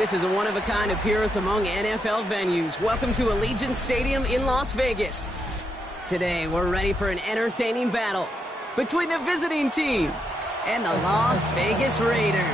This is a one-of-a-kind appearance among NFL venues. Welcome to Allegiant Stadium in Las Vegas. Today, we're ready for an entertaining battle between the visiting team and the Las Vegas Raiders.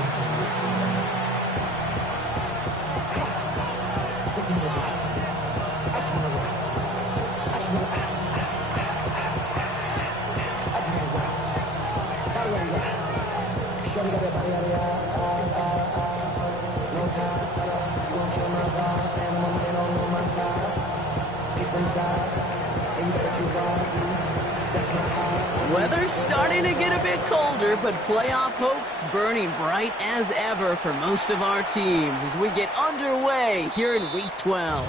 Weather's starting to get a bit colder, but playoff hopes burning bright as ever for most of our teams as we get underway here in Week 12.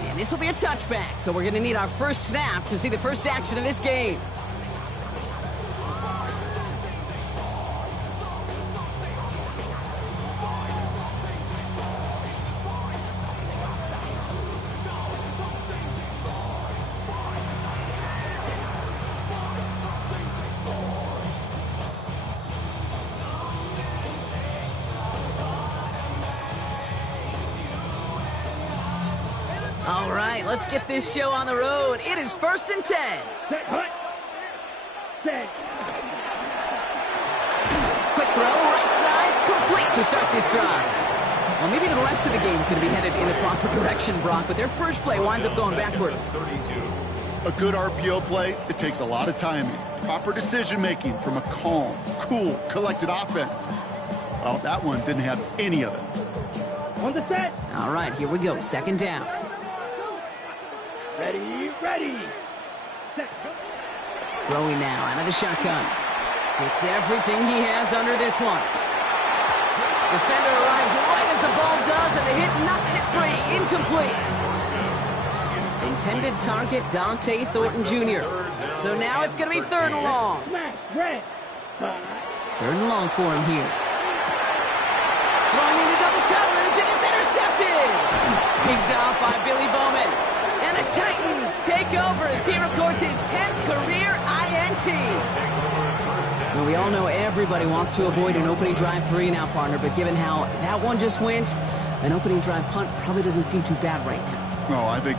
And this will be a touchback, so we're going to need our first snap to see the first action of this game. All right, let's get this show on the road. It is 1st and 10. Quick throw, right side, complete to start this drive. Well, maybe the rest of the game is going to be headed in the proper direction, Brock, but their first play winds up going backwards. A good RPO play, it takes a lot of timing. Proper decision-making from a calm, cool, collected offense. Well, that one didn't have any of it. On the set. All right, here we go. 2nd down. Ready. Set. Throwing now out of the shotgun. It's everything he has under this one. Defender arrives right as the ball does, and the hit knocks it free. Incomplete. Intended target, Dante Thornton Jr. So now it's going to be 3rd and long. 3rd and long for him here. Throwing into double coverage, and it's intercepted. Picked off by Billy Bowman. And the Titans take over as he records his 10th career INT. Well, we all know everybody wants to avoid an opening drive 3 now, partner, but given how that one just went, an opening drive punt probably doesn't seem too bad right now. No, I think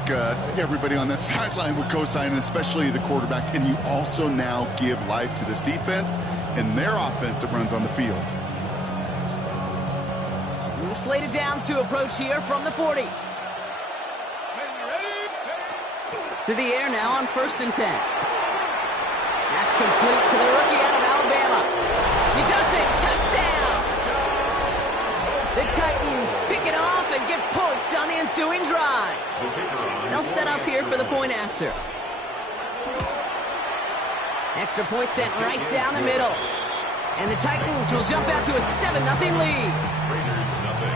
everybody on that sideline would co-sign, especially the quarterback. And you also now give life to this defense and their offense that runs on the field. New slated downs to approach here from the 40. To the air now on 1st and 10. That's complete to the rookie out of Alabama. He does it. Touchdown! The Titans pick it off and get points on the ensuing drive. They'll set up here for the point after. Extra point sent right down the middle. And the Titans will jump out to a 7-0 lead. Raiders nothing.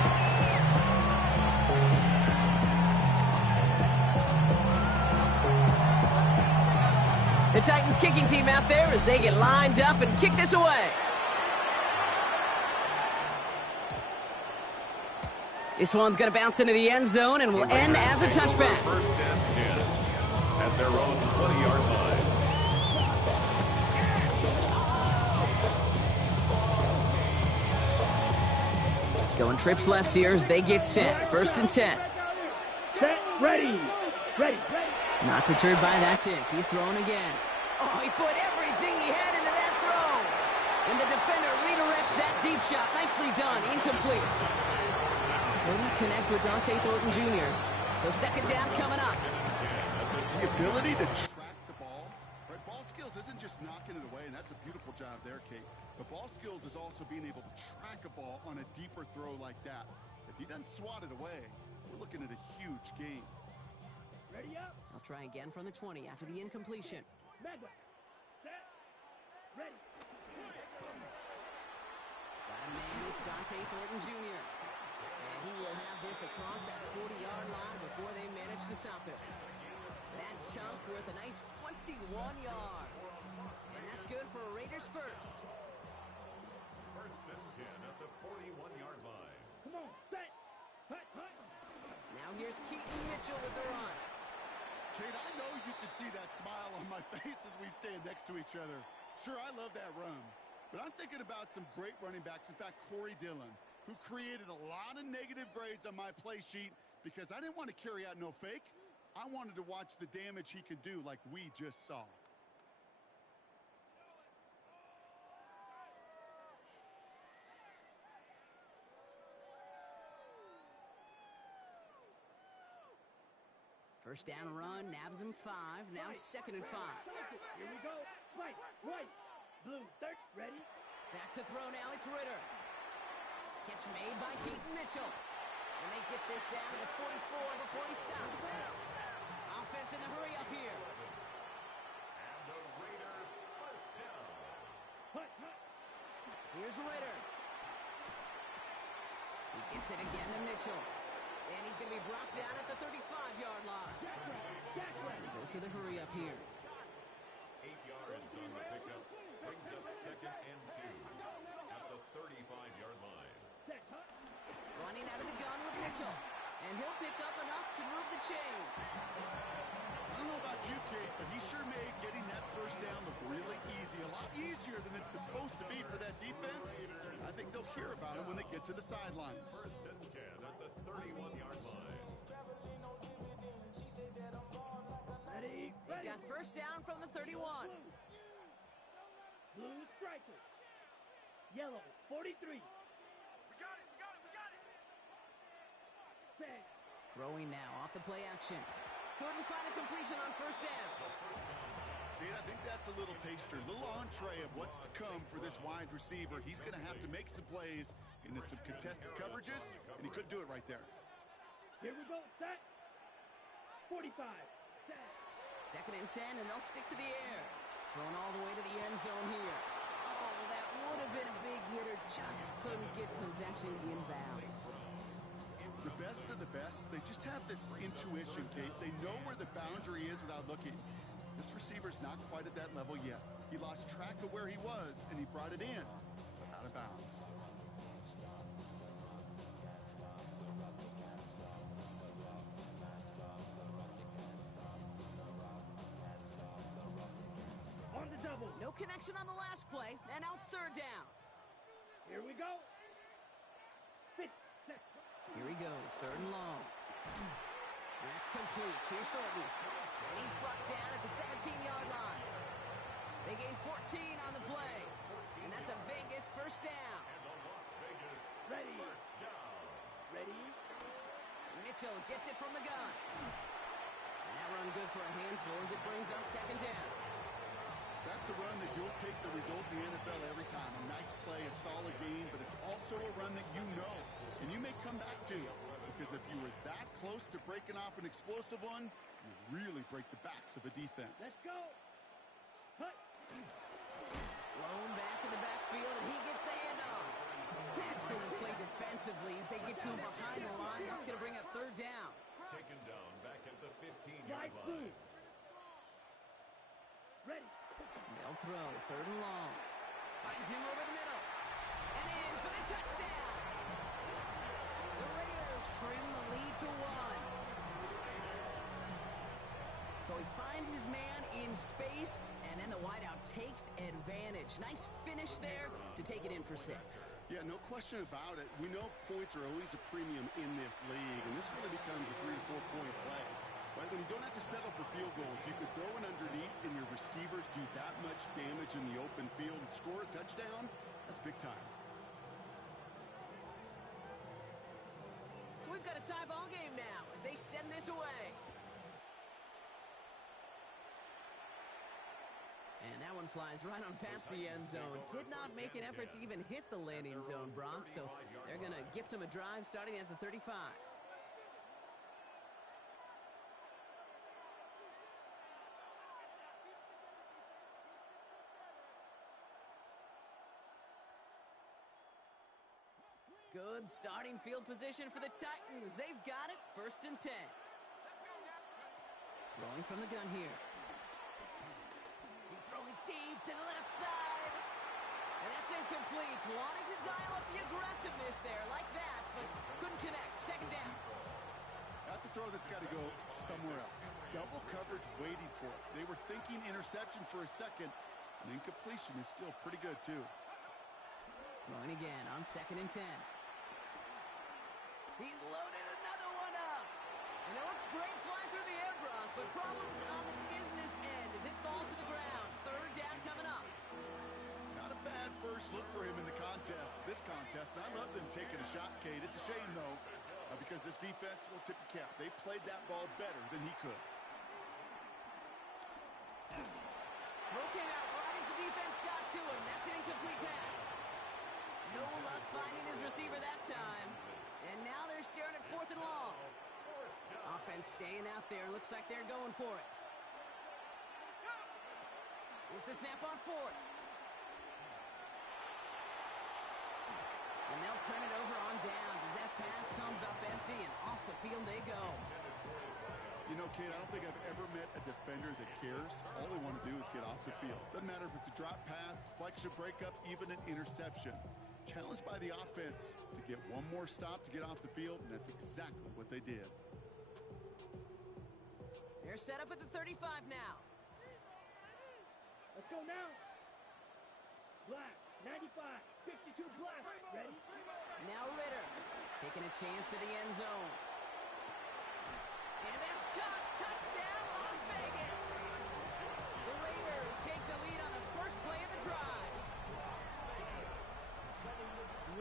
The Titans kicking team out there as they get lined up and kick this away. This one's going to bounce into the end zone and will end as a touchback. 1st and 10 at their own 20-yard line. Going trips left here as they get set. 1st and 10. Set. Ready. Not deterred by that pick. He's throwing again. Oh, he put everything he had into that throw. And the defender redirects that deep shot. Nicely done. Incomplete. Couldn't connect with Dante Thornton Jr. So 2nd down coming up. The ability to track the ball. Right? Ball skills isn't just knocking it away, and that's a beautiful job there, Kate. But ball skills is also being able to track a ball on a deeper throw like that. If he doesn't swat it away, we're looking at a huge gain. Ready up. I'll try again from the 20 after the incompletion. Set. Ready. Got a man, it's Dante Thornton Jr. And he will have this across that 40-yard line before they manage to stop it. That chunk worth a nice 21 yards. And that's good for a Raiders first. 1st and 10 at the 41-yard line. Come on, set. Hut. Now here's Keaton Mitchell with the run. Kate, I know you can see that smile on my face as we stand next to each other. Sure, I love that run. But I'm thinking about some great running backs. In fact, Corey Dillon. who created a lot of negative grades on my play sheet because I didn't want to carry out no fake. I wanted to watch the damage he could do like we just saw. First down run, nabs him 5. Now 2nd and 5. Here we go. White, blue, third, ready. Back to throw now, it's Ritter. Catch made by Keaton Mitchell. And they get this down to the 44 before he stops. Offense in the hurry up here. And the Raider first down. Hut. Here's Ritter. He gets it again to Mitchell. And he's going to be brought down at the 35-yard line. Dose of the hurry up here. 8 yards on the pickup. Brings up 2nd and 2 at the 35-yard line. Running out of the gun with Mitchell. And he'll pick up enough to move the chains. I don't know about you, Kate, but he sure made getting that first down look really easy. A lot easier than it's supposed to be for that defense. I think they'll hear about it when they get to the sidelines. First and 10 at the 31-yard line. Ready, They've got first down from the 31. Blue striker. Yellow, 43. Set. Throwing now off the play action. Couldn't find a completion on first down. Kate, I think that's a little taster, a little entree of what's to come for this wide receiver. He's going to have to make some plays into some contested coverages, and he couldn't do it right there. Here we go, set. 45. Set. 2nd and 10, and they'll stick to the air. Thrown all the way to the end zone here. Oh, that would have been a big hitter. Just couldn't get possession inbounds. The best of the best, they just have this intuition, Kate. They know where the boundary is without looking. This receiver's not quite at that level yet. He lost track of where he was, and he brought it in, but out of bounds. On the double. No connection on the last play, and now it's 3rd down. Here we go. Sit. Set. Here he goes, 3rd and long. That's complete. Here's Thornton. And he's brought down at the 17-yard line. They gain 14 on the play. And that's a Vegas first down. And the Las Vegas Ready. first down. Ready. Mitchell gets it from the gun. And that run good for a handful as it brings up 2nd down. That's a run that you'll take the result in the NFL every time. A nice play, a solid game, but it's also a run that you know, and you may come back to. Because if you were that close to breaking off an explosive one, you really break the backs of a defense. Let's go. Hut. Blown back in the backfield, and he gets the handoff. Excellent play defensively as they get to him behind the line. That's going to bring up 3rd down. Taken down back at the 15-yard Light blue. line. Ready. They'll throw, 3rd and long. Finds him over the middle. And in for the touchdown. The Raiders trim the lead to 1. So he finds his man in space, and then the wideout takes advantage. Nice finish there to take it in for 6. Yeah, no question about it. We know points are always a premium in this league, and this really becomes a 3 to 4 point play. Right? When you don't have to settle for field goals, you could throw it underneath, and your receivers do that much damage in the open field and score a touchdown. That's big time. So we've got a tie ball game now as they send this away. And that one flies right on past the end zone. Did not make an effort to even hit the landing zone, Brock. So they're going to gift him a drive starting at the 35. Good starting field position for the Titans. They've got it. 1st and 10. Throwing from the gun here. He's throwing deep to the left side. And that's incomplete. Wanting to dial up the aggressiveness there like that, but couldn't connect. 2nd down. That's a throw that's got to go somewhere else. Double coverage waiting for it. They were thinking interception for a second. An incompletion is still pretty good, too. Throwing again on 2nd and 10. He's loaded another one up. And it looks great flying through the air, Brock, but problems on the business end as it falls to the ground. Third down coming up. Not a bad first look for him in the this contest. And I love them taking a shot, Kate. It's a shame, though, because this defense will tip your cap. They played that ball better than he could. Throw came out right as the defense got to him. That's an incomplete pass. No luck finding his receiver that time. And now they're staring at 4th and long. Offense staying out there. Looks like they're going for it. Here's the snap on 4th. And they'll turn it over on downs as that pass comes up empty and off the field they go. You know, Kate, I don't think I've ever met a defender that cares. All they want to do is get off the field. Doesn't matter if it's a drop pass, deflection, breakup, even an interception. Challenged by the offense to get one more stop to get off the field, and that's exactly what they did. They're set up at the 35 now. Let's go now. Black, 95, 52 Black. Ready? Now Ritter taking a chance to the end zone. And that's caught. Touchdown, Las Vegas. The Raiders take the lead on the first play of the drive.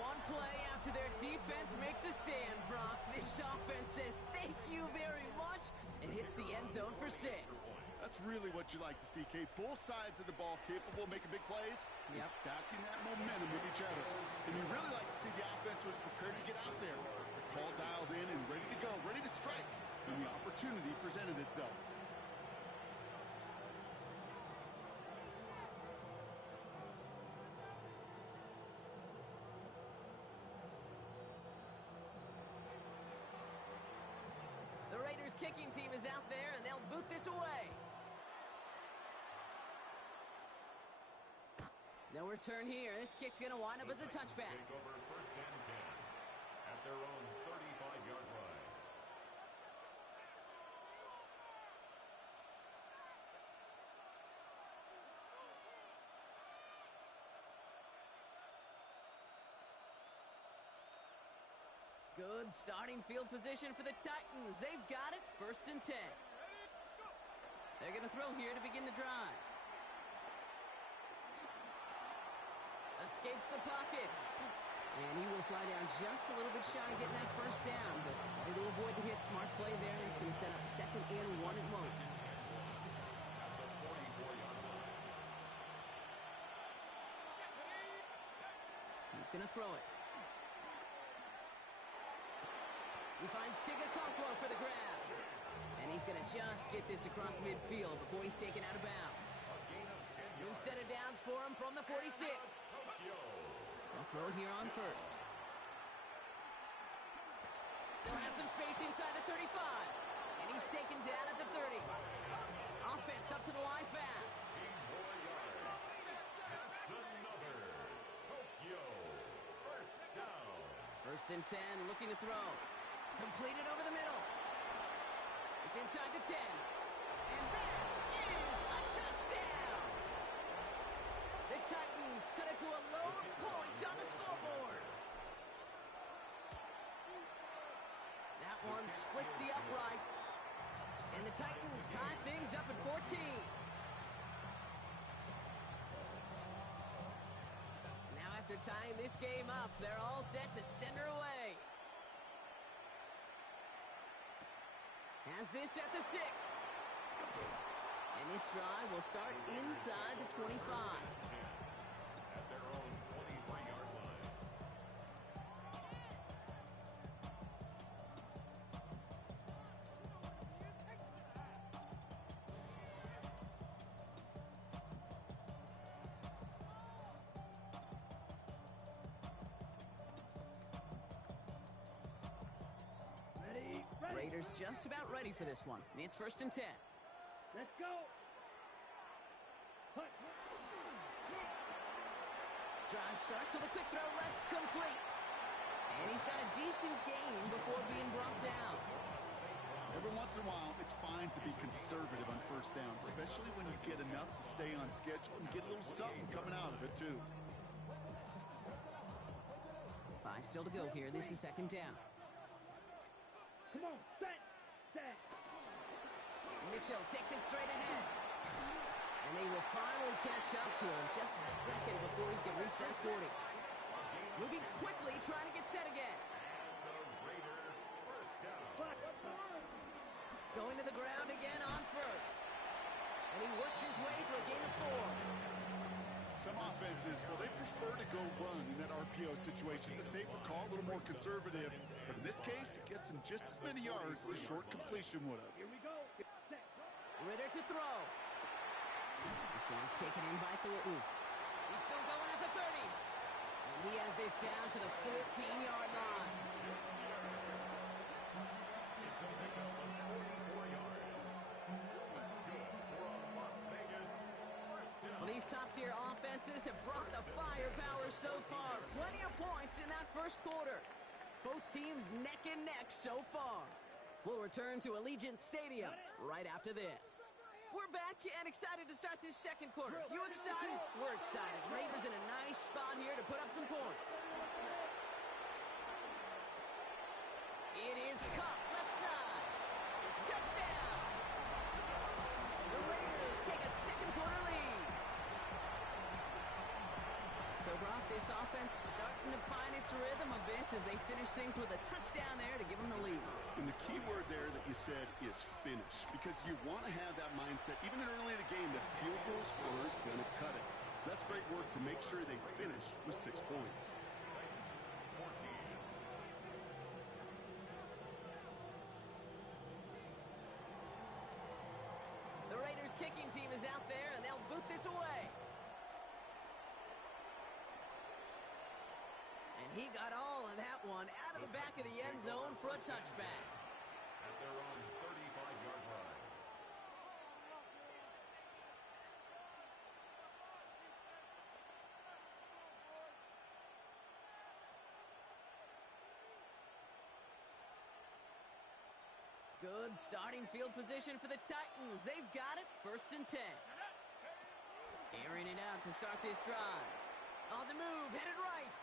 One play after their defense makes a stand, Brock. This offense says thank you very much and hits the end zone for 6. That's really what you like to see, Kate. Both sides of the ball capable of making big plays and stacking that momentum with each other. And you really like to see the offense was prepared to get out there. The call dialed in and ready to go, ready to strike when the opportunity presented itself. The Raiders kicking team is out there and they'll boot this away. No return here. This kick's going to wind up as a touchback. Take over 1st and 10 at their own 35-yard line. Good starting field position for the Titans. They've got it. 1st and 10. They're going to throw here to begin the drive. Escapes the pocket. And he will slide down just a little bit shy of getting that 1st down. But better to avoid the hit. Smart play there. And it's going to set up 2nd and 1 at most. He's going to throw it. He finds Tigakokwo for the grab. And he's going to just get this across midfield before he's taken out of bounds. New set of downs for him from the 46. They'll throw it here on 1st. Still has some space inside the 35. And he's taken down at the 30. Offense up to the line fast. 1st and 10, looking to throw. Completed over the middle. It's inside the 10. And that is a touchdown. The Titans cut it to a lower point on the scoreboard. That one splits the uprights. And the Titans tie things up at 14. Now after tying this game up, they're all set to send her away. Has this at the 6. And this drive will start inside the 25. At their own 23-yard line. Ready? Raiders just about ready for this one. It's 1st and 10. Let's go. Punt. Drive start to the quick throw left, complete. And he's got a decent gain before being brought down. Every once in a while, it's fine to be conservative on 1st down, especially when you get enough to stay on schedule and get a little something coming out of it, too. 5 still to go here. This is 2nd down. Go, set. Mitchell takes it straight ahead. And they will finally catch up to him just a second before he can reach that 40. Moving quickly, trying to get set again. And the Raider first down. Going to the ground again on first. And he works his way for a gain of 4. Some offenses, well, they prefer to go run in that RPO situation. It's a safer call, a little more conservative. But in this case, it gets him just as many yards as a short completion would have. Here we go. Set. Ritter to throw. This one's taken in by Thornton. He's still going at the 30. And he has this down to the 14-yard line. It's a pickup of 44 yards. That's good for a Las Vegas first down. Well, these top-tier offenses have brought the firepower so far. Plenty of points in that first quarter. Both teams neck and neck so far. We'll return to Allegiant Stadium right after this. We're back and excited to start this second quarter. You excited? We're excited. Raiders in a nice spot here to put up some points. It is Cup, left side. Touchdown! The Raiders take a second quarter lead. So, Brock, this offense starting to find its rhythm a bit as they finish things with a touchdown there to give them the lead. And the key word there that you said is finish, because you want to have that mindset, even early in the game, that field goals aren't going to cut it. So that's great work to make sure they finish with 6 points. Titans 14. The Raiders kicking team is out there, and they'll boot this away. And he got all of that one out of the back of the end zone for a touchback. At their own 35-yard line. Good starting field position for the Titans. They've got it, 1st and 10. Airing it out to start this drive. On the move, headed right.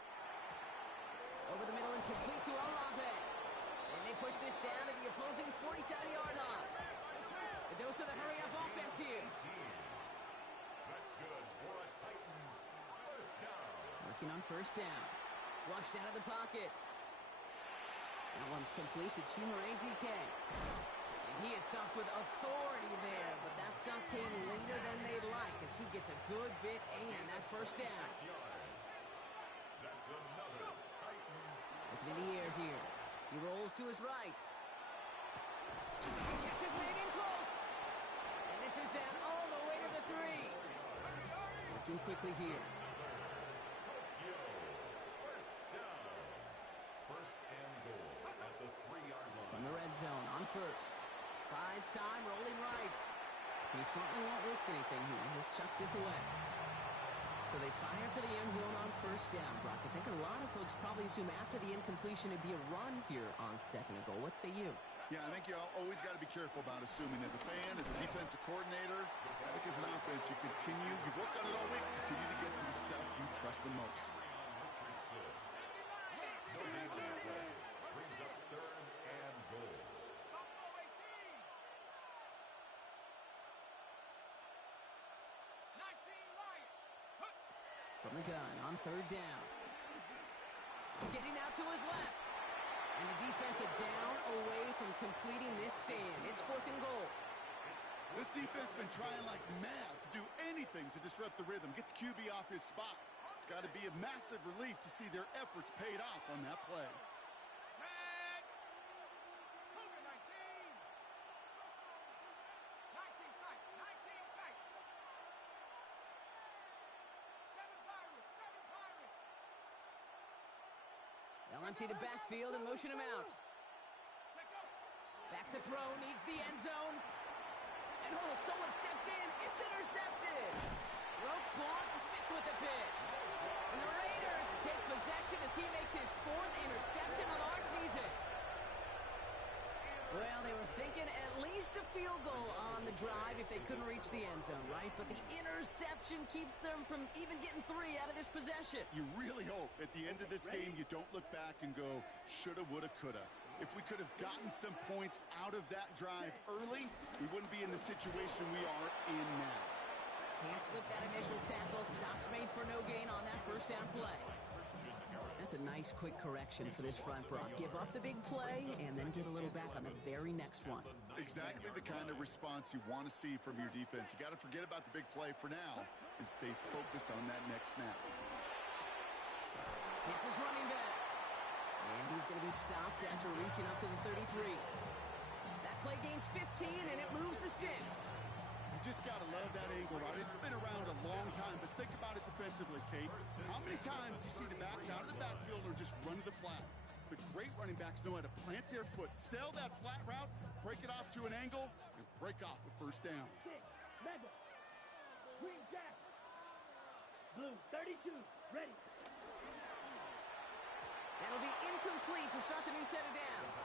Over the middle and complete to Olave. And they push this down to the opposing 47-yard line. A dose of the hurry-up offense here. 18. That's good for a Titans first down. Working on 1st down. Flushed out of the pocket. That one's complete to Chimere DK. And he is stopped with authority there, but that stop came later than they'd like as he gets a good bit and that 1st down. 6 yards. That's another Titans. Looking in the air here. He rolls to his right. Catch is made in close. And this is down all the way to the 3. Looking quickly here. Tokyo first down. 1st and goal at the 3-yard line. From the red zone on 1st. Buys time, rolling right. He smartly won't risk anything here. Just chucks this away. So they fire for the end zone on 1st down, Brock. I think a lot of folks probably assume after the incompletion it'd be a run here on 2nd and goal. What say you? Yeah, I think you always got to be careful about assuming. As a fan, as a defensive coordinator, I think as an offense, you've worked on it all week, continue to get to the stuff you trust the most. Richardson. No gain on the play. Brings up 3rd and goal. From the gun on 3rd down. Getting out to his left. And the defensive down away from completing this stand. It's 4th and goal. This defense has been trying like mad to do anything to disrupt the rhythm, get the QB off his spot. It's got to be a massive relief to see their efforts paid off on that play. They'll empty the backfield and motion him out. Back to throw, needs the end zone. And someone stepped in. It's intercepted. Roquan Smith with the pick. And the Raiders take possession as he makes his 4th interception of our season. Well, they were thinking at least a field goal on the drive if they couldn't reach the end zone, right? But the interception keeps them from even getting 3 out of this possession. You really hope at the end of this game you don't look back and go, shoulda, woulda, coulda. If we could have gotten some points out of that drive early, we wouldn't be in the situation we are in now. Can't slip that initial tackle. Stops made for no gain on that first down play. That's a nice quick correction for this front, Brock. Give up the big play and then get a little back on the very next one. Exactly the kind of response you want to see from your defense. You got to forget about the big play for now and stay focused on that next snap. Hits his running back. And he's going to be stopped after reaching up to the 33. That play gains 15 and it moves the sticks. You just got to love that angle, right? It's been around a long time, but think about it defensively, Kate. How many times you see the backs out of the backfield or just run to the flat? The great running backs know how to plant their foot, sell that flat route, break it off to an angle, and break off a first down. Rebel. Green Jack. Blue 32. Ready. That'll be incomplete to start the new set of downs.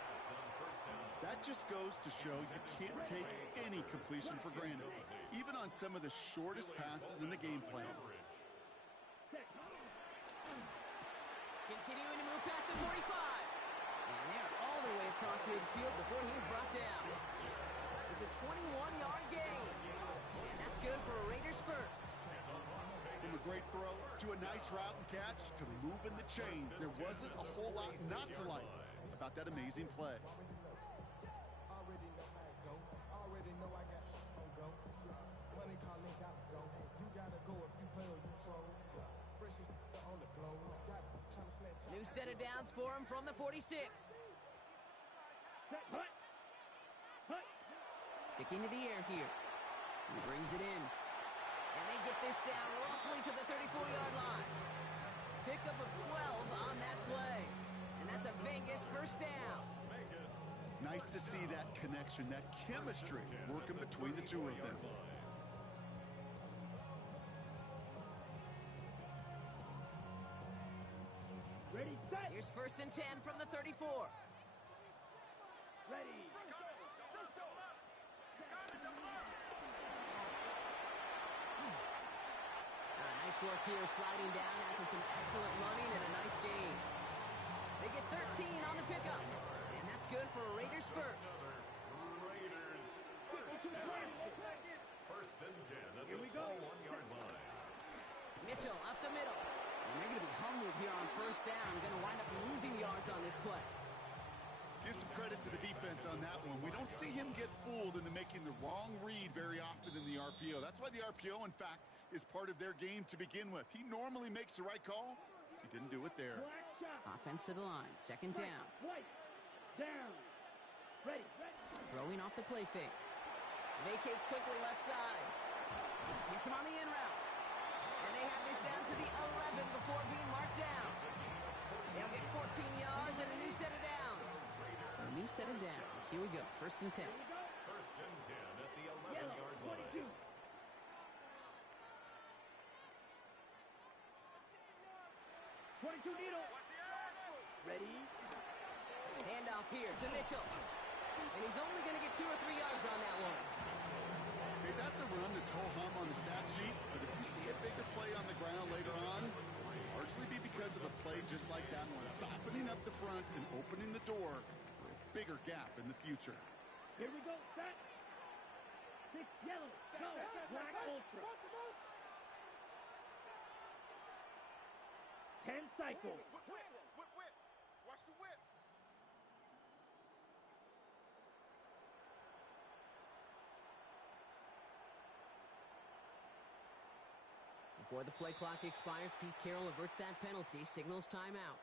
That just goes to show you can't take any completion for granted, even on some of the shortest passes in the game plan. Continuing to move past the 45. And they're all the way across midfield before he's brought down. It's a 21-yard gain. And that's good for a Raiders first. From a great throw to a nice route and catch to moving the chains, there wasn't a whole lot not to like about that amazing play. New set of downs for him from the 46. Sticking to the air here. He brings it in. And they get this down roughly to the 34-yard line. Pickup of 12 on that play. And that's a Vegas first down. Nice to see that connection, that chemistry working between the two of them. Ready, set. Here's first and 10 from the 34. Ready. Nice work here, sliding down after some excellent running and a nice gain. They get 13 on the pickup, and that's good for a Raiders first. Raiders first down. First and 10 at the 21-yard line. Mitchell up the middle, and they're going to be humbled here on first down. Going to wind up losing yards on this play. Give some credit to the defense on that one. We don't see him get fooled into making the wrong read very often in the RPO. That's why the RPO, in fact, is part of their game to begin with. He normally makes the right call. He didn't do it there. Offense to the line, second down. White. Down. Ready. Throwing off the play fake. Vacates quickly left side. Hits him on the in route. And they have this down to the 11 before being marked down. They'll get 14 yards and a new set of downs. So a new set of downs. Here we go, first and 10. First and 10 at the 11-yard line. 22 needle. Ready. Handoff here to Mitchell. And he's only going to get 2 or 3 yards on that one. Okay, that's a run that's ho-hum on the stat sheet, but if you see a bigger play on the ground later on, it'll largely be because of a play just like that one, softening up the front and opening the door for a bigger gap in the future. Here we go, set. 6 yellow, go, black ultra. 10 cycle. Whip. Watch the whip. Before the play clock expires, Pete Carroll averts that penalty, signals timeout.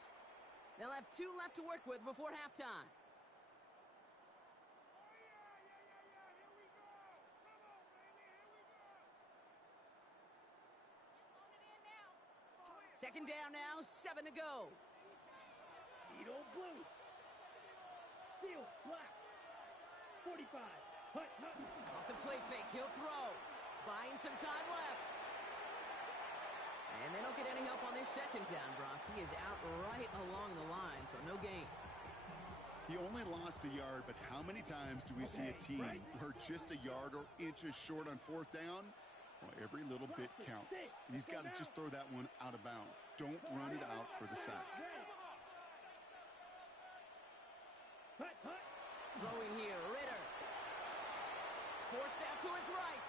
They'll have 2 left to work with before halftime. Second down now, 7 to go. Needle blue. Steel black. 45. Hut. Off the play fake, he'll throw. Buying some time left. And they don't get any help on this second down, Brock. He is out right along the line, so no gain. He only lost a yard, but how many times do we see a team where just a yard or inches short on fourth down? Well, every little bit counts. He's got to just throw that one out of bounds. Don't run it out for the sack. Hut, hut. Throwing here, Ritter. Forced out to his right.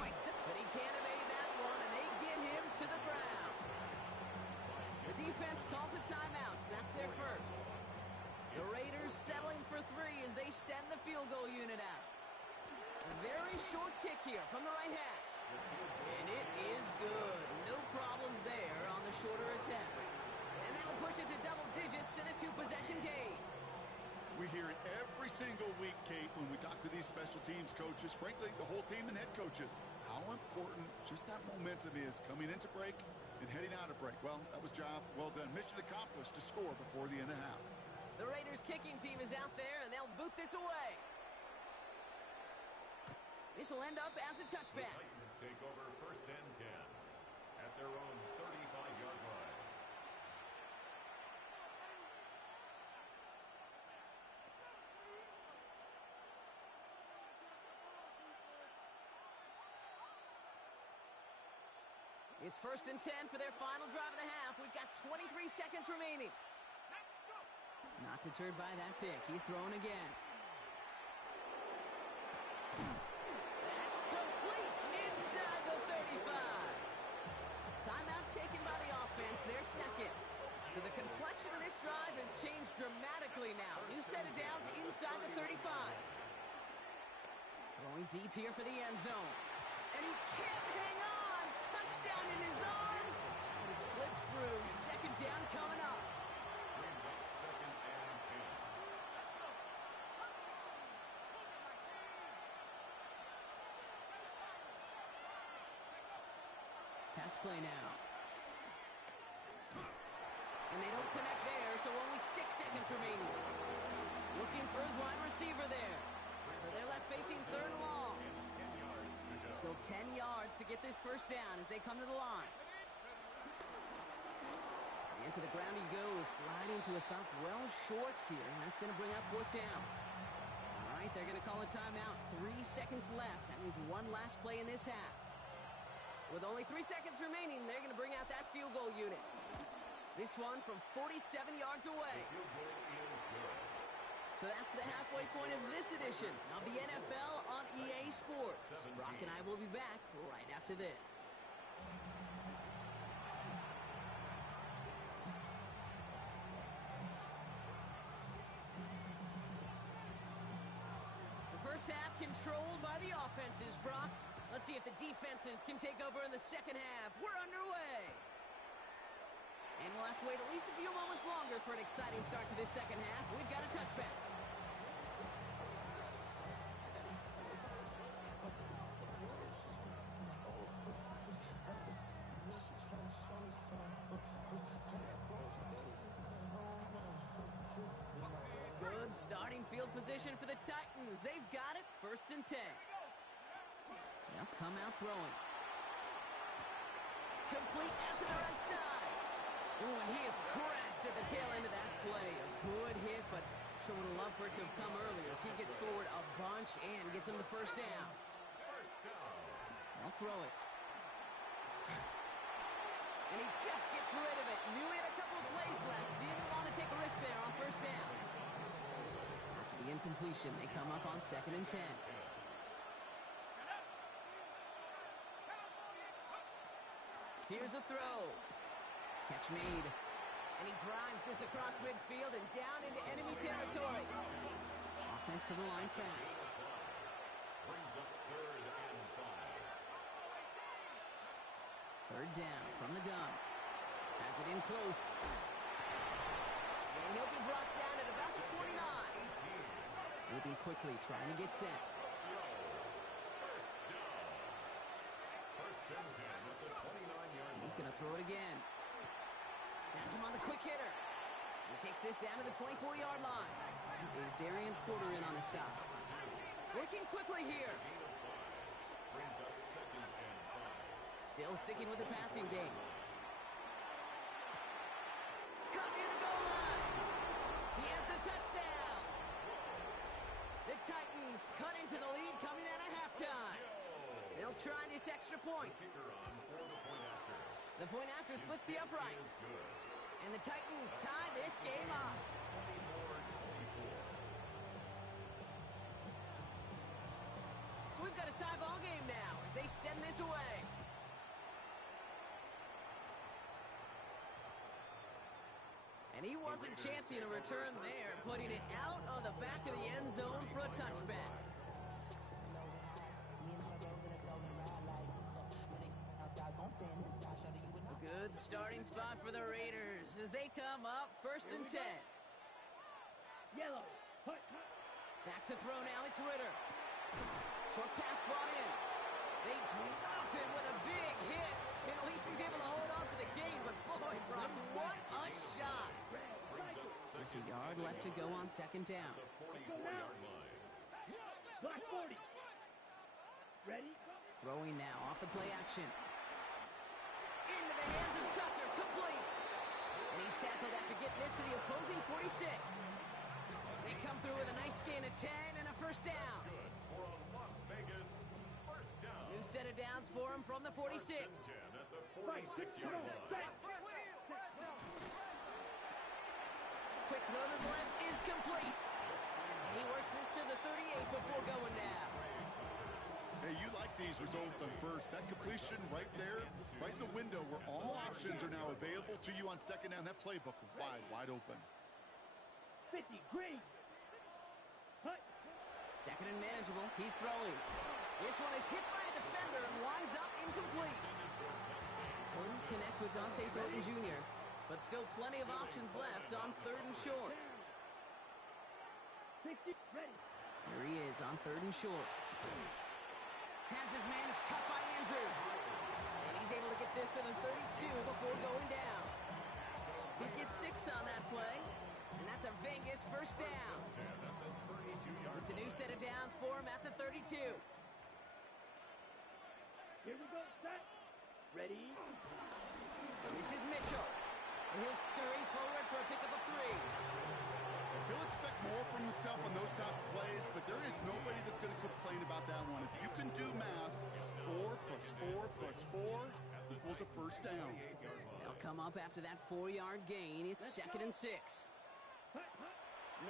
Fights it, but he can't evade that one, and they get him to the ground. The defense calls a timeout, so that's their first. The Raiders settling for 3 as they send the field goal unit out. A very short kick here from the right hash. And it is good. No problems there on the shorter attempt. And that'll push it to double digits in a 2-possession game. We hear it every single week, Kate, when we talk to these special teams coaches, frankly, the whole team and head coaches, how important just that momentum is coming into break and heading out of break. Well, that was job well done. Mission accomplished to score before the end of half. The Raiders kicking team is out there, and they'll boot this away. This will end up as a The touchback. Titans take over 1st and 10 at their own 35-yard line. It's 1st and 10 for their final drive of the half. We've got 23 seconds remaining. Not deterred by that pick. He's throwing again. That's complete inside the 35. Timeout taken by the offense. Their second. So the complexion of this drive has changed dramatically now. New set of downs inside the 35. Going deep here for the end zone. And he can't hang on. Touchdown in his arms. It slips through. 2nd down coming up. Brings up 2nd and 10. Pass play now. And they don't connect there, so only 6 seconds remaining. Looking for his wide receiver there. So they're left facing 3rd and long. 10 yards to go. Still 10 yards to get this first down as they come to the line. And to the ground he goes, sliding to a stop well short here, and that's going to bring up 4th down. All right, they're going to call a timeout. 3 seconds left. That means one last play in this half. With only 3 seconds remaining, they're going to bring out that field goal unit. This one from 47 yards away. Field goal is good. So that's the halfway point of this edition of the NFL on EA Sports. Brock and I will be back right after this. The first half controlled by the offenses, Brock. Let's see if the defenses can take over in the second half. We're underway. And we'll have to wait at least a few moments longer for an exciting start to this second half. We've got a touchback. Good starting field position for the Titans. They've got it. 1st and 10. They'll come out throwing. Complete out to the right side. Ooh, and he is cracked at the tail end of that play. A good hit, but sure would have loved for it to have come earlier as he gets forward a bunch and gets him the 1st down. First down. They'll throw it. And he just gets rid of it. Knew he had a couple of plays left. Didn't want to take a risk there on 1st down. After the incompletion, they come up on 2nd and 10. Here's a throw. Catch made. And he drives this across midfield and down into enemy territory. Offense to the line fast. Brings up 3rd and 5. 3rd down from the gun. Has it in close. And he'll be brought down at about the 29. Moving quickly, trying to get set. First down. 1st and 10 at the 29-yard line. He's going to throw it again. Has him on the quick hitter. He takes this down to the 24-yard line. There's Darian Porter in on the stop. Working quickly here. Brings up 2nd and 5. Still sticking with the passing game. Cut near the goal line. He has the touchdown. The Titans cut into the lead coming out of halftime. They'll try this extra point. Kicker on for the point after. The point after splits the uprights. Good. And the Titans tie this game up. they send this away. And he wasn't chancing a return there, putting it out on the back of the end zone for a touchback. A good starting spot for the Raiders as they come up 1st and 10. Yellow. Hut, hut. Back to throw now, it's Ritter. Short pass brought in. They drop him with a big hit. And at least he's able to hold on for the gain. But boy, Brock, what a shot. Just a yard left to go on 2nd down. The 44-yard line. Black 40. Ready? Throwing now off the play action. Into the hands of Tucker, complete. And he's tackled after getting this to the opposing 46. They come through with a nice gain of 10 and a 1st down. Good for a Las Vegas 1st down. New set of downs for him from the 46. 10 at the 46-yard line. Quick throw to the left is complete. And he works this to the 38 before going down. Hey, you like these results on 1st. That completion right there, right in the window where all options are now available to you on 2nd down. That playbook wide open. 50. Green. Hut. 2nd and manageable. He's throwing. This one is hit by a defender and winds up incomplete. Couldn't connect with Dante Thornton Jr., but still plenty of options left on 3rd and short. 60. Ready. Here he is on 3rd and short. Has his man. It's cut by Andrews. And he's able to get this to the 32 before going down. He gets 6 on that play. And that's a Vegas 1st down. It's a new set of downs for him at the 32. Here we go. Set. Ready. This is Mitchell. And he'll scurry forward for a pickup of 3. He'll expect more from himself on those type of plays, but there is nobody that's going to complain about that one. If you can do math, 4 plus 4 plus 4 equals a 1st down. They'll come up after that 4-yard gain. It's 2nd and 6. Hut, hut.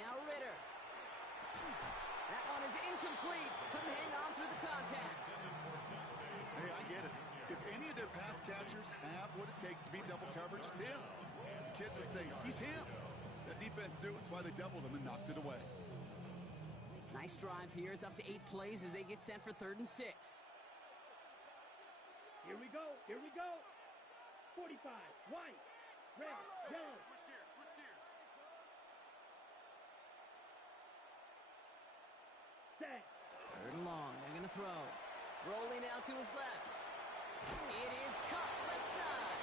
Now Ritter. That one is incomplete. Couldn't hang on through the contact. Hey, I get it. If any of their pass catchers have what it takes to beat double coverage, it's him. The kids would say, he's him. That defense knew it's why they doubled him and knocked it away. Nice drive here. It's up to 8 plays as they get set for 3rd and 6. Here we go. Here we go. 45. White. Red. Yellow. Switch gears, switch gears. Set. 3rd and long. They're going to throw. Rolling out to his left. It is caught left side.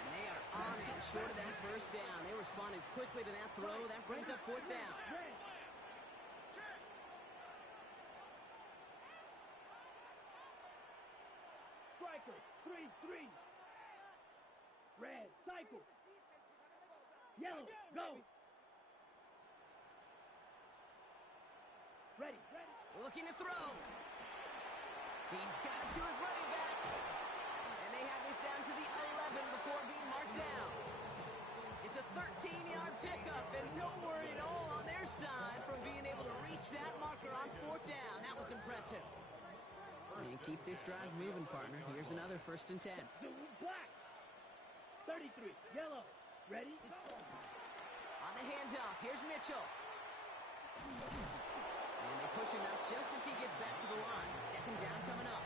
And they are on it short of that 1st down. They responded quickly to that throw. That brings up 4th down. Red. Striker. 3-3. Red. Cycle. Yellow. Go. Ready. Ready. Looking to throw. He's got it to his running back. And they have this down to the 11 before being marked down. It's a 13-yard pickup, and no worry at all on their side from being able to reach that marker on 4th down. That was impressive. And keep this drive moving, partner. Here's another 1st and 10. Zoom. Black. 33. Yellow. Ready. On the handoff, here's Mitchell. And they push him out just as he gets back to the line. 2nd down coming up.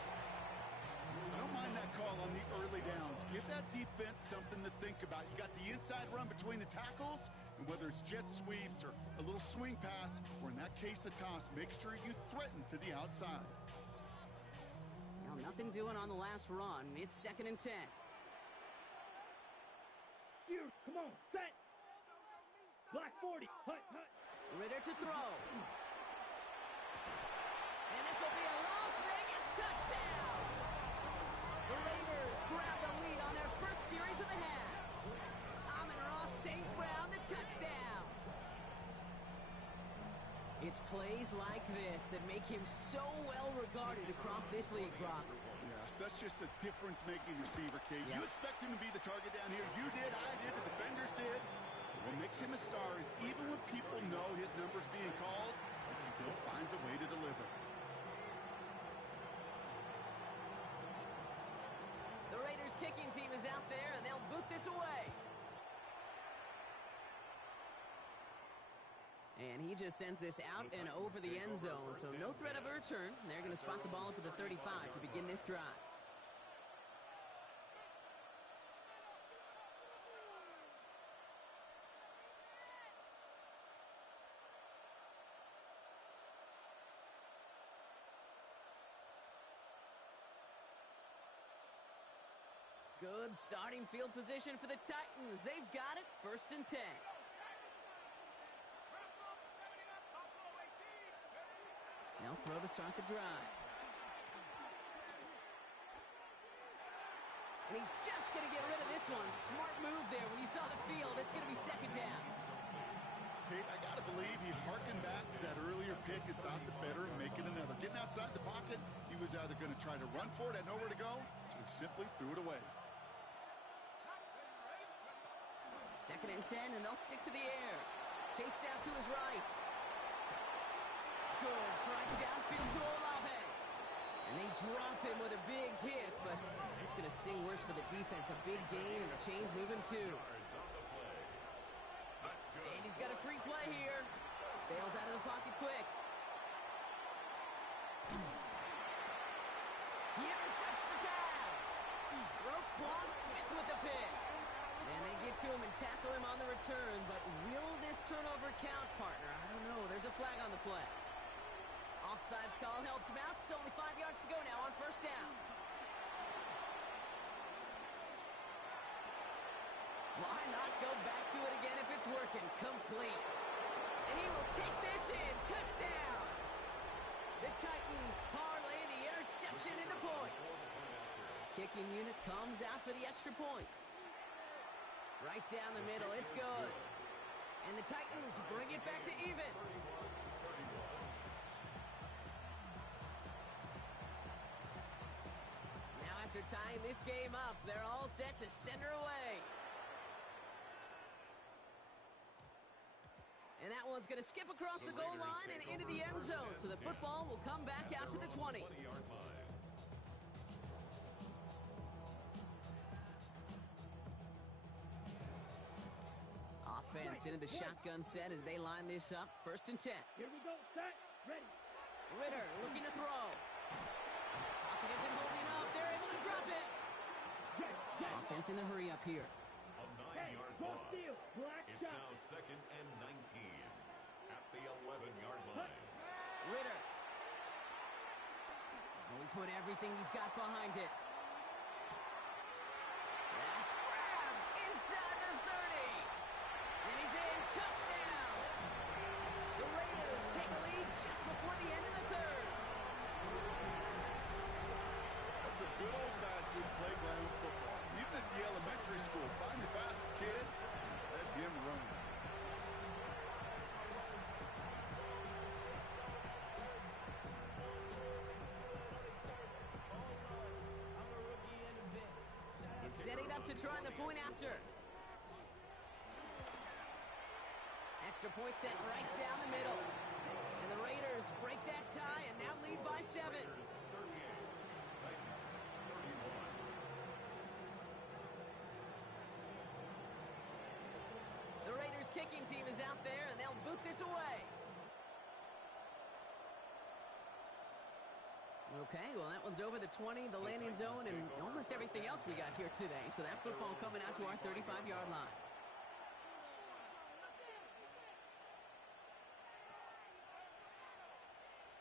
I don't mind that call on the early downs. Give that defense something to think about. You got the inside run between the tackles, and whether it's jet sweeps or a little swing pass, or in that case a toss, make sure you threaten to the outside. Well, nothing doing on the last run. It's 2nd and 10. Here. Come on. Set. Black 40. Hut, hut. Ritter to throw. And this will be a Las Vegas touchdown. The Raiders grab the lead on their 1st series of the half. Amon-Ra St. Brown, the touchdown. It's plays like this that make him so well regarded across this league, Brock. Yeah, such just a difference-making receiver, Kate. Yeah. You expect him to be the target down here. You did, I did, the defenders did. What makes him a star is even when people know his number's being called, he still finds a way to deliver. kicking team is out there, and they'll boot this away. And he just sends this out and over the end zone, so no threat of a return. They're going to spot the ball up at the 35 to begin this drive. Good starting field position for the Titans. They've got it, 1st and 10. They'll throw to start the drive. And he's just going to get rid of this one. Smart move there. When you saw the field, it's going to be 2nd down. Kate, I got to believe he harkened back to that earlier pick and thought the better of making another. Getting outside the pocket, he was either going to try to run for it, had nowhere to go, so he simply threw it away. 2nd and 10, and they'll stick to the air. Chased out to his right. Good strike downfield to Olave. And they drop him with a big hit, but that's going to sting worse for the defense. A big gain, and the chain's moving too. And he's got a free play here. Sails out of the pocket quick. He intercepts the pass. Roquan Smith with the pick. And they get to him and tackle him on the return, but will this turnover count, partner? I don't know. There's a flag on the play. Offsides call helps him out. It's only 5 yards to go now on 1st down. Why not go back to it again if it's working? Complete. And he will take this in. Touchdown. The Titans parlay the interception into points. Kicking unit comes out for the extra point. Right down the middle. It's good. And the Titans bring it back to even. Now after tying this game up, they're all set to send her away. And that one's going to skip across the goal line and into the end zone. So the football will come back out to the 20. Offense into the shotgun set as they line this up. 1st and 10. Here we go, set, ready. Ritter looking to throw. Pocket isn't holding up. They're able to drop it. Offense in the hurry up here. A 9-yard loss. It's now 2nd and 19 at the 11-yard line. Ritter. And we put everything he's got behind it. That's grabbed inside the 30. And he's in. Touchdown. The Raiders take a lead just before the end of the 3rd. That's some good old-fashioned playground football. Even at the elementary school, find the fastest kid, let him run. Setting up to try the point after. Extra point set right down the middle. And the Raiders break that tie and now lead by 7. The Raiders kicking team is out there, and they'll boot this away. Okay, well, that one's over the 20, the landing zone, and almost everything else we got here today. So that football coming out to our 35-yard line.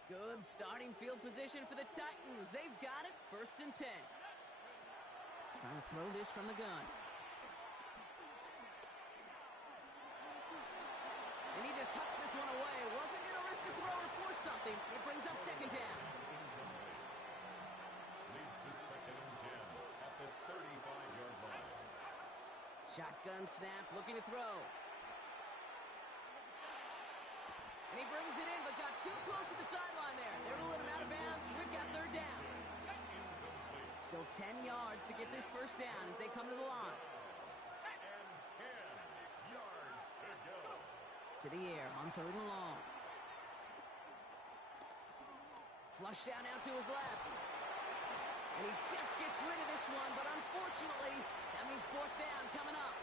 Good starting field position for the Titans. They've got it, 1st and 10. Trying to throw this from the gun. And he just hucks this one away. Wasn't going to risk a throw or force something. It brings up 2nd down. Leads to 2nd and 10 at the 35-yard line. Shotgun snap, looking to throw. And he brings it in, but got too close to the sideline there. They're ruling him out of bounds. We've got 3rd down. Still 10 yards to get this 1st down as they come to the line. And 10 yards to go. To the air on 3rd and long. Flush down out to his left. And he just gets rid of this one, but unfortunately, that means fourth down coming up.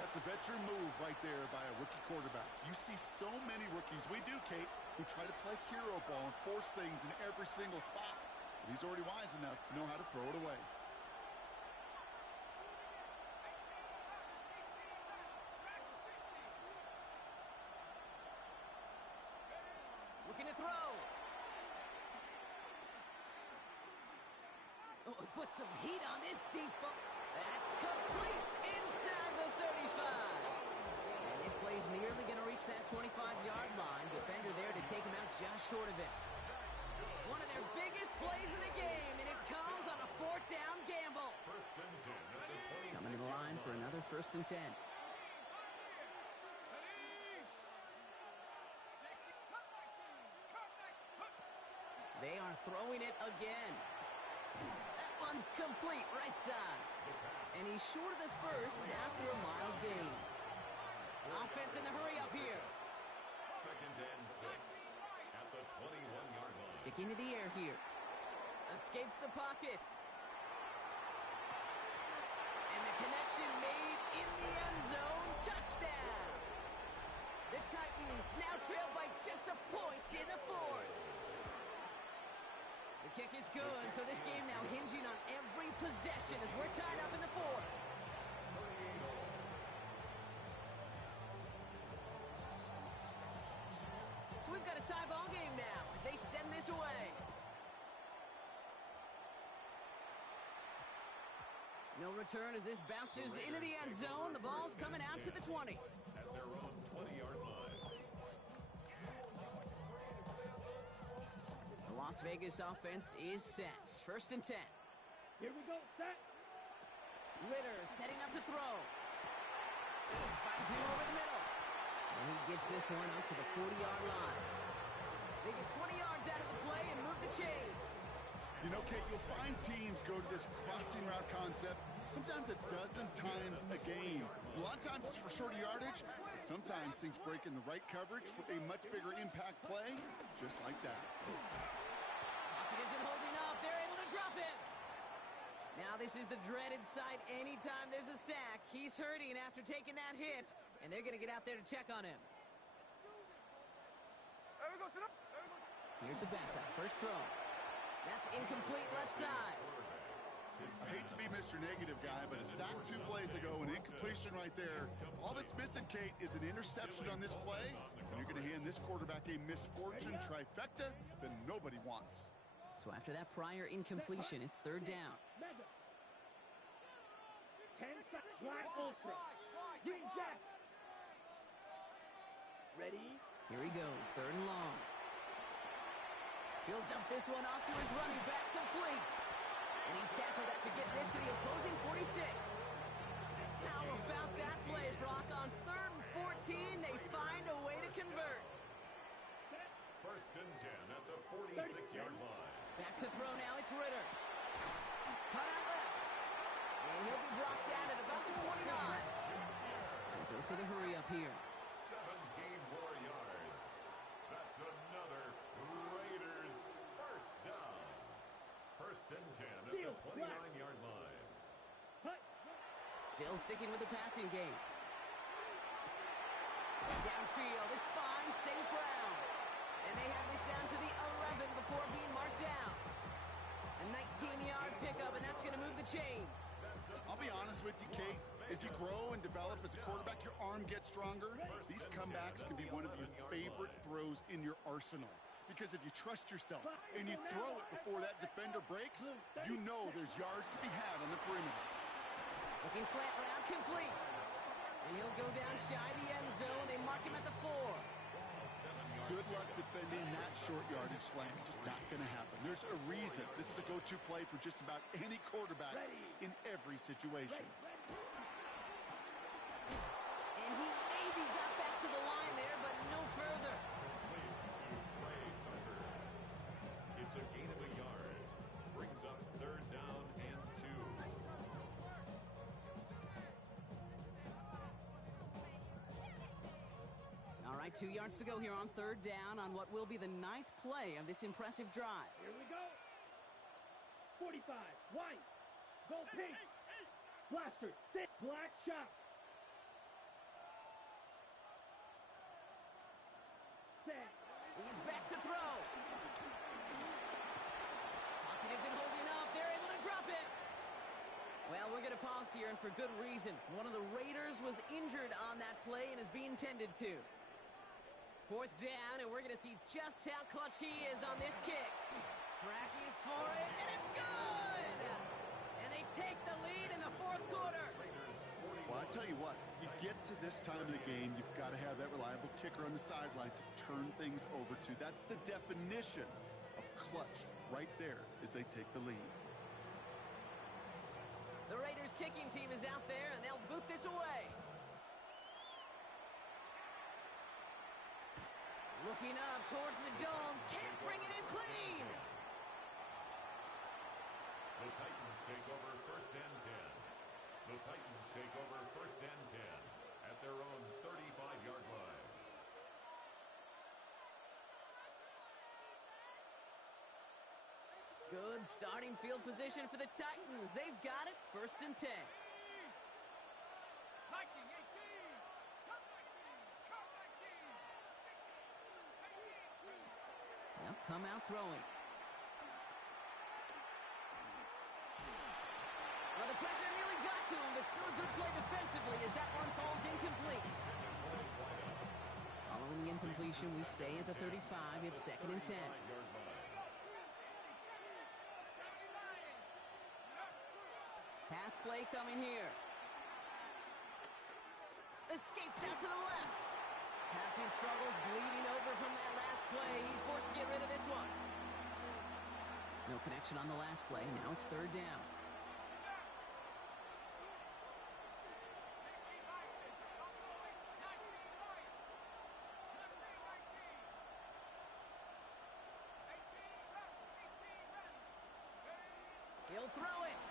That's a veteran move right there by a rookie quarterback. You see so many rookies, we do, Kate, who try to play hero ball and force things in every single spot. But he's already wise enough to know how to throw it away. Looking to throw. Oh, put some heat on this deep ball. That's complete inside the 35. And this play's nearly going to reach that 25-yard line. Defender there to take him out just short of it. One of their biggest plays of the game, and it comes on a fourth down gamble. First and 10 at the 26. Coming to the line for another first and 10. They are throwing it again. That one's complete right side. And he's short of the first after a mile gain. Offense in the hurry up here. Second and 6 at the 21-yard line. Sticking to the air here. Escapes the pocket. And the connection made in the end zone. Touchdown. The Titans now trail by just a point in the fourth. The kick is good, so this game now hinging on every possession as we're tied up in the fourth. So we've got a tie ball game now as they send this away. No return as this bounces into the end zone. The ball's coming out to the 20. At their own 20-yard line. The Las Vegas offense is set. First and 10. Here we go, set. Ritter setting up to throw. Finds him over the middle. And he gets this one up to the 40-yard line. They get 20 yards out of the play and move the chains. You know, Kate, you'll find teams go to this crossing route concept sometimes a dozen times a game. A lot of times it's for shorter yardage, but sometimes things break in the right coverage for a much bigger impact play, just like that. Pocket isn't holding up. They're able to drop him. Now this is the dreaded sight anytime there's a sack. He's hurting after taking that hit, and they're going to get out there to check on him. There we go, sit up. There we go. Here's the backup. First throw. That's incomplete left side. I hate to be Mr. Negative guy, but a sack 2 plays ago, an incompletion right there. All that's missing, Kate, is an interception on this play, and you're going to hand this quarterback a misfortune trifecta that nobody wants. So after that prior incompletion, it's third down. Mega. 10 Black Ultra. Green Jack. Ready? Here he goes, third and long. He'll dump this one off to his running back, complete. And he's tackled after getting this to the opposing 46. How about that play, Brock? On third and 14, they find a way to convert. First and 10 at the 46-yard line. Back to throw now, it's Ritter. Cut out left. And he'll be brought down at about the 29. And dose of the hurry up here. 17 more yards. That's another Raiders first down. First and 10 at the 29-yard line. Still sticking with the passing game. Downfield is fine, St. Brown. And they have this down to the 11 before being marked down. A 19-yard pickup, and that's going to move the chains. I'll be honest with you, Kate. As you grow and develop as a quarterback, your arm gets stronger. These comebacks can be one of your favorite throws in your arsenal. Because if you trust yourself and you throw it before that defender breaks, you know there's yards to be had on the perimeter. Looking slant route, complete. And he'll go down shy the end zone. They mark him at the 4. Good luck defending that short yardage slant. Just not going to happen. There's a reason this is a go-to play for just about any quarterback in every situation. And he maybe got back to the line there, but no further. It's a gain of a yard. Brings up third down and 2. All right, 2 yards to go here on third down on what will be the 9th play of this impressive drive. Here we go. 45, white, gold pink, blaster, thick, black shot. Set. He's back to throw. Pocket isn't holding up. They're able to drop it. Well, we're going to pause here, and for good reason. One of the Raiders was injured on that play and is being tended to. 4th down, and we're going to see just how clutch he is on this kick. Tracking for it, and it's good! And they take the lead in the 4th quarter. Well, I tell you what, you get to this time of the game, you've got to have that reliable kicker on the sideline to turn things over to. That's the definition of clutch right there as they take the lead. The Raiders kicking team is out there, and they'll boot this away. Looking up towards the dome, can't bring it in clean. The Titans take over 1st and 10. The Titans take over 1st and 10 at their own 35-yard line. Good starting field position for the Titans. They've got it, 1st and 10. They'll come out throwing. Well, the pressure nearly got to him, but still a good play defensively as that one falls incomplete. Following the incompletion, we stay at the 35. It's 2nd and 10. Pass play coming here. Escapes out to the left. Passing struggles, bleeding over from that last play. He's forced to get rid of this one. No connection on the last play. Now it's 3rd down. He'll throw it.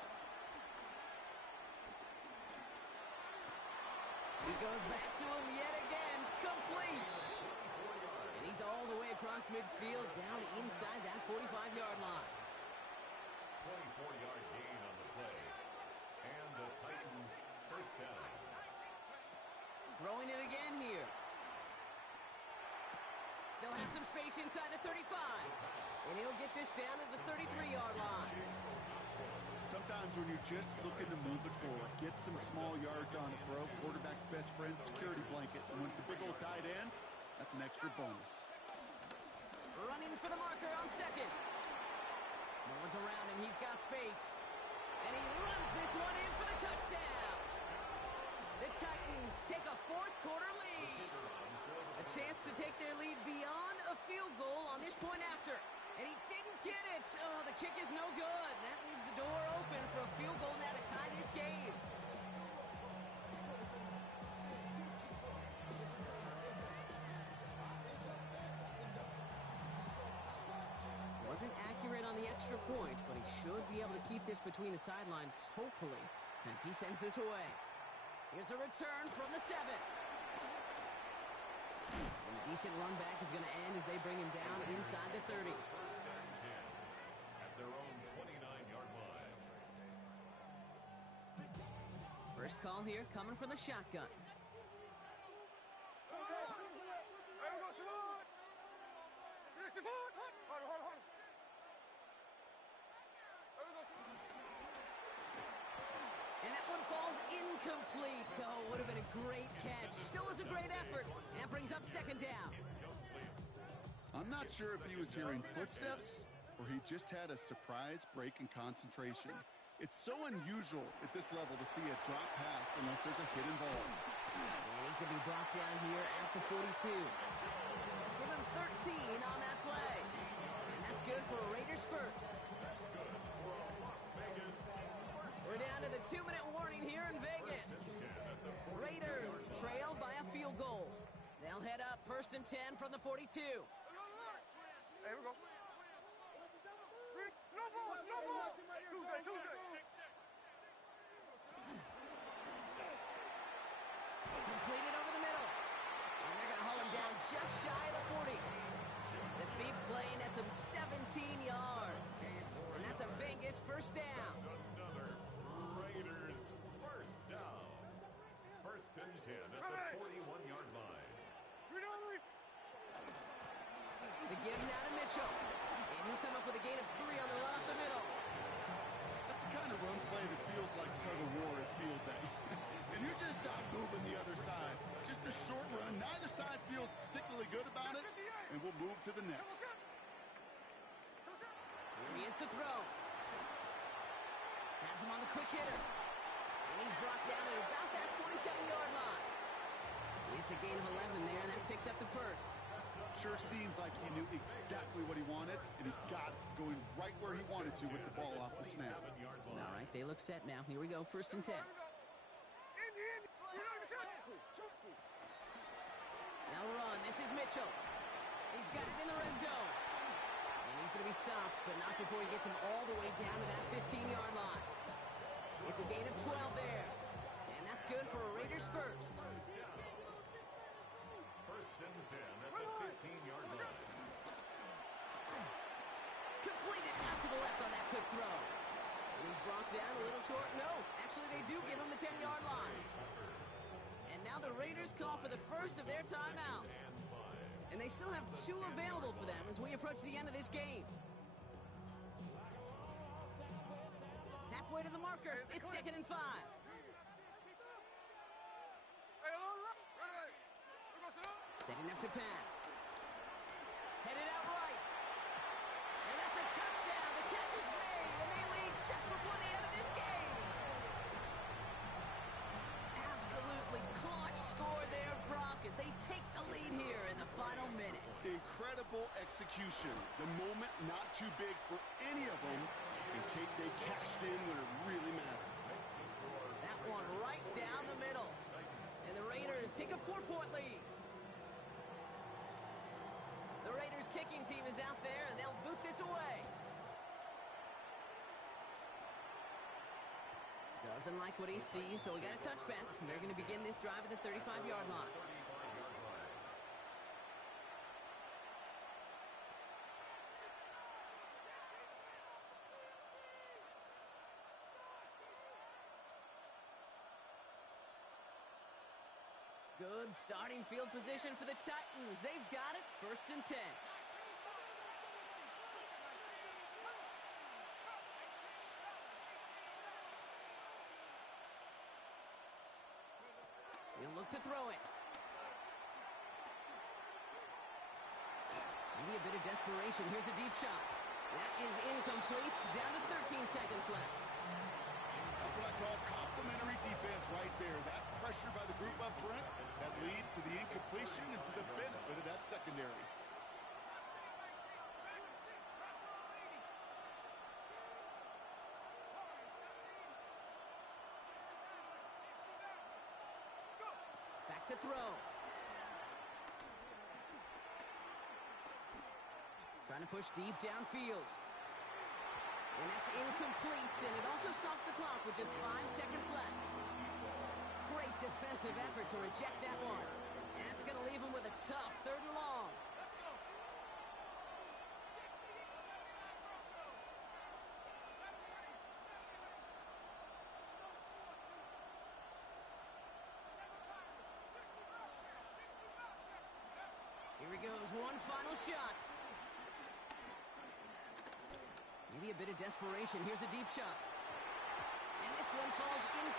He goes back to him yet again. Complete. And he's all the way across midfield, down inside that 45-yard line. 24-yard gain on the play. And the Titans 1st down. Throwing it again here. Still has some space inside the 35. And he'll get this down at the 33-yard line. Sometimes when you're just looking to move it forward, get some small yards on a throw, quarterback's best friend, security blanket. And when it's a big old tight end, that's an extra bonus. Running for the marker on 2nd. No one's around him. He's got space. And he runs this one in for the touchdown. The Titans take a 4th quarter lead. A chance to take their lead beyond a field goal on this point after. And he didn't get it. Oh, the kick is no good. That leaves the door open for a field goal now to tie this game. Wasn't accurate on the extra point, but he should be able to keep this between the sidelines, hopefully, as he sends this away. Here's a return from the 7. And a decent run back is going to end as they bring him down inside the 30. At their own 29-yard line. First call here coming from the shotgun. And that one falls incomplete. Oh, would have been a great catch. Still was a great effort. That brings up 2nd down. I'm not sure if he was hearing footsteps or he just had a surprise break in concentration. It's so unusual at this level to see a drop pass unless there's a hit involved. And he's going to be brought down here at the 42. Give him 13 on that play. And that's good for a Raiders first. We're down to the 2-minute warning here in Vegas. Raiders trail by a field goal. They'll head up 1st and 10 from the 42. Hey, here we go. Tuesday. Completed over the middle. And they're going to haul him down just shy of the 40. The big play nets him 17 yards. And that's That's a Vegas first down. Another Raiders first down. First and 10 at the 41-yard line. They give now to Mitchell. And he'll come up with a gain of 3 on the run up the middle. That's the kind of run play that feels like tug-of-war at field day. And you're just not moving the other side. Just a short run. Neither side feels particularly good about it. And we'll move to the next. Here he is to throw. Has him on the quick hitter. And he's brought down at about that 27-yard line. It's a gain of 11 there, and that picks up the first. Sure seems like he knew exactly what he wanted, and he got it going right where he wanted to with the ball off the snap. All right, they look set now. Here we go, first and 10. Now run. This is Mitchell. He's got it in the red zone. And he's going to be stopped, but not before he gets him all the way down to that 15-yard line. It's a gain of 12 there. And that's good for a Raiders first. First and 10 at the 15-yard line. Completed out to the left on that quick throw. And he's brought down a little short. No, actually they do give him the 10-yard line. And now the Raiders call for the first of their timeouts. And they still have 2 available for them as we approach the end of this game. Halfway to the marker. It's 2nd and 5. Setting up to pass. Headed out right. And that's a touchdown. The catch is made, and they lead just before the end of this game. Absolutely clutch score there, Brock, as they take the lead here in the final minutes. Incredible execution. The moment not too big for any of them. And Kate, they cashed in when it really mattered. That one right down the middle. And the Raiders take a 4-point lead. The Raiders kicking team is out there, and they'll boot this away. Doesn't like what he sees, so we got a touchback. They're going to begin this drive at the 35-yard line. Good starting field position for the Titans. They've got it, first and 10. He'll look to throw it. Maybe a bit of desperation. Here's a deep shot. That is incomplete. Down to 13 seconds left. That's what I call complimentary defense right there. That pressure by the group up front, that leads to the incompletion and to the benefit of that secondary. Back to throw. Trying to push deep downfield. And that's incomplete, and it also stops the clock with just 5 seconds left. Great defensive effort to reject that one. And that's going to leave him with a tough 3rd and long. Here he goes, one final shot. Maybe a bit of desperation. Here's a deep shot. And this one falls incomplete.